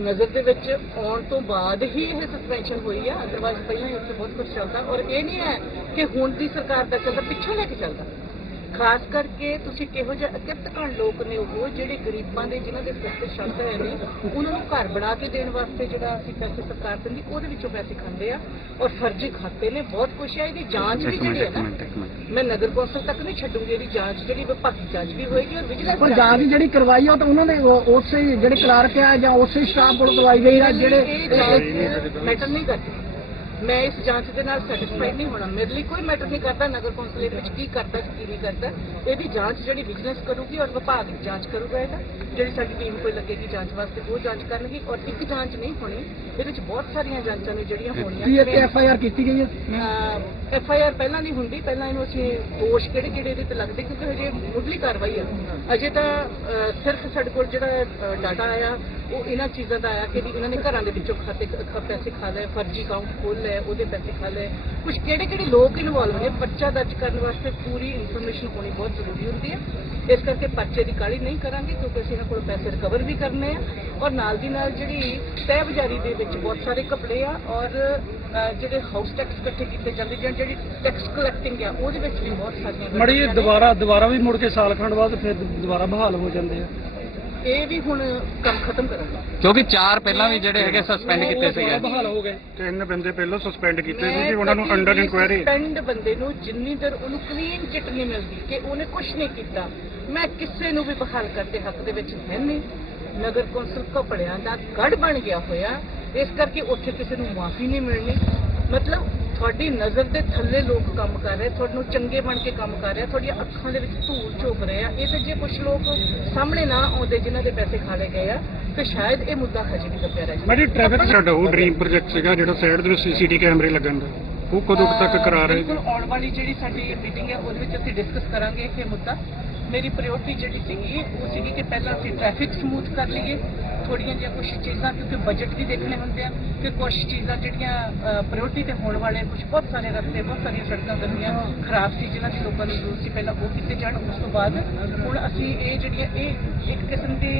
ਨਜ਼ਰ ਦੇ ਵਿੱਚ ਆਉਣ ਤੋਂ ਬਾਅਦ ਹੀ ਇਹ ਸਸਪੈਂਸ਼ਨ ਹੋਈ ਆ। ਅਦਰਵਾਇਜ਼ ਪਹਿਲਾਂ ਹੀ ਉੱਥੇ ਬਹੁਤ ਕੁਝ ਚੱਲਦਾ। ਔਰ ਇਹ ਨਹੀਂ ਹੈ ਕਿ ਹੁਣ ਦੀ ਸਰਕਾਰ ਦਾ ਚੱਲਦਾ, ਪਿੱਛੋਂ ਲੈ ਕੇ ਚੱਲਦਾ। ਖਾਸ ਕਰਕੇ ਤੁਸੀਂ ਕਿਹੋ ਜਿਹੇ ਅਕਿਰਤਕਣ ਲੋਕ ਨੇ ਉਹ ਜਿਹੜੇ ਗਰੀਬਾਂ ਦੇ ਜਿਨ੍ਹਾਂ ਦੇ ਤੇ ਛੱਤ ਹੋਏ ਨੇ ਉਹਨਾਂ ਨੂੰ ਘਰ ਬਣਾ ਕੇ ਦੇਣ ਵਾਸਤੇ ਜਿਹੜਾ ਅਸੀਂ ਪੈਸੇ ਸਰਕਾਰ ਦਿੰਦੀ ਉਹਦੇ ਵਿੱਚੋਂ ਪੈਸੇ ਖਾਂਦੇ ਆ ਔਰ ਫਰਜ਼ੀ ਖਾਤੇ ਨੇ ਬਹੁਤ ਕੁਛ ਹੈ ਇਹਦੀ ਜਾਂਚ ਵੀ ਜਿਹੜੀ ਹੈ ਨਾ ਮੈਂ ਨਗਰ ਕੌਂਸਲ ਤੱਕ ਨਹੀਂ ਛੱਡੂੰਗੀ ਇਹਦੀ ਜਾਂਚ ਜਿਹੜੀ ਵਿਭਾਗੀ ਜਾਂਚ ਵੀ ਹੋਏਗੀ ਔਰ ਵਿਜੀਲੈਂਸ ਪਰ ਜਾਂਚ ਦੀ ਜਿਹੜੀ ਕਰਵਾਈ ਆ ਤਾਂ ਉਹਨਾਂ ਦੇ ਉਸੇ ਜਿਹੜੇ ਕਲਾਰਕ ਆ ਜਾਂ ਉਸੇ ਸਟਾਫ ਕੋਲ ਕਰਵਾਈ ਗਈ ਆ ਜਿਹੜੇ ਮੈਟਰ ਨਹੀਂ ਕਰਦੀ ਮੈਂ ਇਸ ਜਾਂਚ ਦੇ ਨਾਲ ਸੈਟੀਸਫਾਈਡ ਨਹੀਂ ਹੋਣਾ। ਮੇਰੇ ਲਈ ਕੋਈ ਮੈਟਰ ਨਹੀਂ ਕਰਦਾ ਨਗਰ ਕੌਂਸਲ ਵਿੱਚ ਕੀ ਕਰਦਾ ਕੀ ਨਹੀਂ ਕਰਦਾ। ਇਹਦੀ ਜਾਂਚ ਜਿਹੜੀ ਵਿਜੀਲੈਂਸ ਕਰੂਗੀ ਔਰ ਵਿਭਾਗ ਜਾਂਚ ਕਰੂਗਾ ਇਹਦਾ। ਜਿਹੜੀ ਸਾਡੀ ਟੀਮ ਕੋਈ ਲੱਗੇਗੀ ਜਾਂਚ ਵਾਸਤੇ ਉਹ ਜਾਂਚ ਕਰਨਗੀ ਔਰ ਇੱਕ ਜਾਂਚ ਨਹੀਂ ਹੋਣੀ ਇਹਦੇ ਵਿੱਚ ਬਹੁਤ ਸਾਰੀਆਂ ਜਾਂਚਾਂ ਨੇ ਜਿਹੜੀਆਂ ਹੋਣੀਆਂ। ਇੱਥੇ ਐਫ ਆਈ ਆਰ ਕੀਤੀ ਗਈ ਹੈ? ਐਫ ਆਈ ਆਰ ਪਹਿਲਾਂ ਨਹੀਂ ਹੁੰਦੀ ਪਹਿਲਾਂ ਇਹਨੂੰ ਅਸੀਂ ਦੋਸ਼ ਕਿਹੜੇ ਕਿਹੜੇ ਇਹਦੇ ਤੇ ਲੱਗਦੇ ਕਿਉਂਕਿ ਹਜੇ ਮੁੱਢਲੀ ਕਾਰਵਾਈ ਆ। ਅਜੇ ਤਾਂ ਸਿਰਫ ਸਾਡੇ ਕੋਲ ਜਿਹੜਾ ਡਾਟਾ ਆਇਆ ਉਹ ਇਹਨਾਂ ਚੀਜ਼ਾਂ ਦਾ ਆਇਆ ਕਿ ਵੀ ਇਹਨਾਂ ਨੇ ਘਰਾਂ ਦੇ ਵਿੱਚੋਂ ਖਾਤੇ ਪੈਸੇ ਖਾ ਲਏ ਫਰਜ਼ੀ ਅਕਾਊਂਟ ਖੋਲ ਲਏ। ਉਹਦੇ ਪੈਸੇ ਖਾ ਲਏ। ਕੁਝ ਕਿਹੜੇ ਕਿਹੜੇ ਲੋਕ ਇਨਵੋਲਵ ਨੇ ਪਰਚਾ ਦਰਜ ਕਰਨ ਵਾਸਤੇ ਪੂਰੀ ਇਨਫੋਰਮੇਸ਼ਨ ਹੋਣੀ ਬਹੁਤ ਜ਼ਰੂਰੀ ਹੁੰਦੀ ਹੈ। ਇਸ ਕਰਕੇ ਪਰਚੇ ਦੀ ਕਾਲੀ ਨਹੀਂ ਕਰਾਂਗੇ ਕਿਉਂਕਿ ਅਸੀਂ ਇਹਨਾਂ ਕੋਲ ਪੈਸੇ ਰਿਕਵਰ ਵੀ ਕਰਨੇ ਆ। ਔਰ ਨਾਲ ਦੀ ਨਾਲ ਜਿਹੜੀ ਤਹਿਬਜ਼ਾਰੀ ਦੇ ਵਿੱਚ ਬਹੁਤ ਸਾਰੇ ਕਪੜੇ ਆ ਔਰ ਜਿਹੜੇ ਹਾਊਸ ਟੈਕਸ ਇਕੱਠੇ ਕੀਤੇ ਜਾਂਦੇ ਜਾਂ ਜਿਹੜੀ ਟੈਕਸ ਕਲੈਕਟਿੰਗ ਆ ਉਹਦੇ ਵਿੱਚ ਵੀ ਬਹੁਤ ਸਾਰੀਆਂ ਮੜੀ। ਦੁਬਾਰਾ ਦੁਬਾਰਾ ਵੀ ਮੁੜ ਕੇ ਸਾਲ ਖੰਡ ਬਾਅਦ ਫਿਰ ਦੁਬਾਰਾ ਬਹਾਲ ਹੋ ਜਾਂਦੇ ਆ। ਇਹ ਵੀ ਹੁਣ ਕੰਮ ਖਤਮ ਕਰਾਂਗੇ ਕਿਉਂਕਿ ਚਾਰ ਪਹਿਲਾਂ ਵੀ ਜਿਹੜੇ ਹੈਗੇ ਸਸਪੈਂਡ ਕੀਤੇ ਸੀਗੇ। ਬਹਾਲ ਹੋ ਗਏ। ਤਿੰਨ ਬੰਦੇ ਪਹਿਲਾਂ ਸਸਪੈਂਡ ਕੀਤੇ ਸੀ ਜੀ ਉਹਨਾਂ ਨੂੰ ਅੰਡਰ ਇਨਕੁਆਇਰੀ suspend ਬੰਦੇ ਨੂੰ ਜਿੰਨੀ ਦੇਰ ਉਹਨੂੰ ਕਲੀਨ ਚਿੱਟ ਨਹੀਂ ਮਿਲਦੀ ਕਿ ਉਹਨੇ ਕੁਝ ਨਹੀਂ ਕੀਤਾ ਮੈਂ ਕਿਸੇ ਨੂੰ ਵੀ ਬਹਾਲ ਕਰਦੇ ਹੱਕ ਦੇ ਵਿੱਚ ਹੈ ਨਹੀਂ। ਨਗਰ ਕੌਂਸਲ ਘਪੜਿਆਂ ਦਾ ਗੜ ਬਣ ਗਿਆ ਹੋਇਆ ਇਸ ਕਰਕੇ ਉੱਥੇ ਕਿਸੇ ਨੂੰ ਮਾਫੀ ਨਹੀਂ ਮਿਲਣੀ। ਮਤਲਬ ਤੁਹਾਡੀ ਨਜ਼ਰ ਦੇ ਥੱਲੇ ਲੋਕ ਕੰਮ ਕਰ ਰਹੇ ਤੁਹਾਨੂੰ ਚੰਗੇ ਬਣ ਕੇ ਕੰਮ ਕਰ ਰਹੇ ਤੁਹਾਡੀਆਂ ਅੱਖਾਂ ਦੇ ਵਿੱਚ ਧੂਲ ਝੋਕ ਰਹੇ ਆ। ਇਹ ਤਾਂ ਜੇ ਕੁਝ ਲੋਕ ਸਾਹਮਣੇ ਨਾ ਆਉਂਦੇ ਜਿਨ੍ਹਾਂ ਦੇ ਪੈਸੇ ਖਾਲੇ ਗਏ ਆ ਤੇ ਸ਼ਾਇਦ ਇਹ ਮੁੱਦਾ ਹਜੇ ਵੀ ਦੱਬਿਆ ਰਹਿ ਜਾਂਦਾ ਮੈਡੀ ਟ੍ਰੈਫਿਕ ਸਾਡਾ ਉਹ ਡ੍ਰੀਮ ਪ੍ਰੋਜੈਕਟ ਸੀਗਾ ਜਿਹੜਾ ਸਾਈਡ ਦੇ ਵਿੱਚ ਸੀਸੀਟੀ ਕੈਮਰੇ ਲੱਗਣ ਦਾ। ਉਹ ਕਦੋਂ ਤੱਕ ਕਰਾ ਰਹੇ? ਬਿਲਕੁਲ ਆਉਣ ਵਾਲੀ ਜਿਹੜੀ ਸਾਡੀ ਮੀਟਿੰਗ ਹੈ ਉਹਦੇ ਵਿੱਚ ਅਸੀਂ ਡਿਸਕਸ ਕਰਾਂਗੇ ਇਹ ਮੁੱਦਾ। ਮੇਰੀ ਪ੍ਰਾਇੋਰਟੀ ਜਿਹੜੀ ਸੀਗੀ, ਉਹ ਸੀਗੀ ਕਿ ਪਹਿਲਾਂ ਅਸੀਂ ਟ੍ਰੈਫਿਕ ਸਮੂਥ ਕਰ ਲਈਏ। ਥੋੜੀਆਂ ਜਿਹੀਆਂ ਕੁਝ ਚੀਜ਼ਾਂ, ਕਿਉਂਕਿ ਬਜਟ ਵੀ ਦੇਖਣੇ ਹੁੰਦੇ ਆ ਕਿ ਕੁਝ ਚੀਜ਼ਾਂ ਜਿਹੜੀਆਂ ਪ੍ਰਾਇੋਰਟੀ ਤੇ ਹੋਣ ਵਾਲੇ ਕੁਝ ਬਹੁਤ ਸਾਰੇ ਰਸਤੇ, ਬਹੁਤ ਸਾਰੀਆਂ ਸੜਕਾਂ ਬਣੀਆਂ ਖਰਾਬ ਸੀ, ਜਿਨ੍ਹਾਂ ਦੀ ਲੋਕਾਂ ਨੂੰ ਜ਼ਰੂਰਤ ਸੀ ਪਹਿਲਾਂ ਉਹ ਕੀਤੇ ਜਾਣ, ਉਸ ਤੋਂ ਬਾਅਦ ਹੁਣ ਅਸੀਂ ਇਹ ਜਿਹੜੀਆਂ, ਇਹ ਇੱਕ ਕਿਸਮ ਦੀ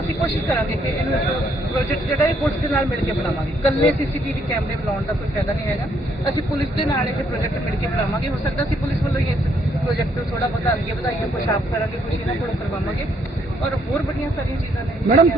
ਅਸੀਂ ਕੋਸ਼ਿਸ਼ ਕਰਾਂਗੇ ਕਿ ਇਹਨੂੰ ਪ੍ਰੋਜੈਕਟ ਜਿਹੜਾ ਇਹ ਪੁਲਿਸ ਦੇ ਨਾਲ ਮਿਲ ਕੇ ਬਣਾਵਾਂਗੇ। ਇਕੱਲੇ ਸੀਸੀਟੀਵੀ ਕੈਮਰੇ ਬਣਾਉਣ ਦਾ ਕੋਈ ਫਾਇਦਾ ਨਹੀਂ ਹੈਗਾ। ਅਸੀਂ ਪੁਲਿਸ ਦੇ ਨਾਲ ਇਹ ਪ੍ਰੋਜੈਕਟ ਮਿਲ ਕੇ ਬਣਾਵਾਂਗੇ। ਹੋ ਸਕਦਾ ਅਸੀਂ ਪੁਲਿਸ ਵੱਲੋਂ ਹੀ ਇਸ ਪ੍ਰੋਜੈਕਟ ਨੂੰ ਥੋੜਾ ਬਹੁਤਾ ਅੱਗੇ ਵਧਾਈਏ ਕੁਛ ਆਪ ਕਰਾਂਗੇ, ਕੁਛ ਇਹਨਾਂ ਕੋਲੋਂ ਕਰਵਾਵਾਂਗੇ ਔਰ ਹੋਰ ਬੜੀਆਂ ਸਾਰੀਆਂ ਚੀਜ਼ਾਂ ਨੇ। ਮੈਡਮ